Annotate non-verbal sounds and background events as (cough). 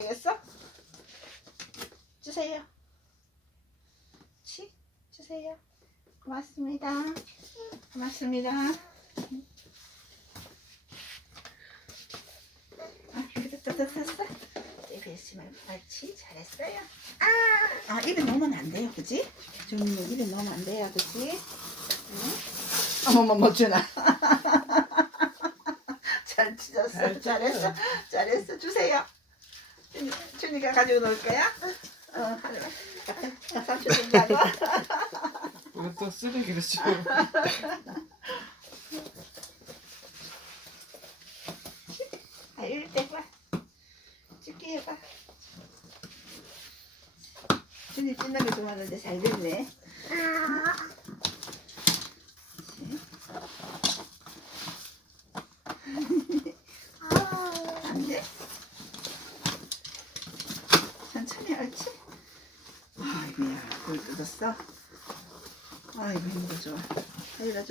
알겠어? 주세요. 치 주세요. 고맙습니다. 고맙습니다. 아, 됐다, 됐어. 베이스 말고 옳지, 잘했어요. 아, 아, 입에 넣으면 안 돼요, 그지? 종이는 입에 넣으면 안 돼요, 그지? 응? 어머머, 멋주나. (laughs) 잘 찢었어. 잘했어. 잘했어. 주세요. 준이, 준이가 가지고 놀 거야? 어, 하루만. 삼촌 준다고. 왜또 쓰레기를 줘? 아, 이럴 때 봐. 찍게 해봐. 준이 거 좋아하는데 잘 됐네. 안 돼? 천천히 옳지? 아이고야, 불 뜯었어? 아이고. 하이라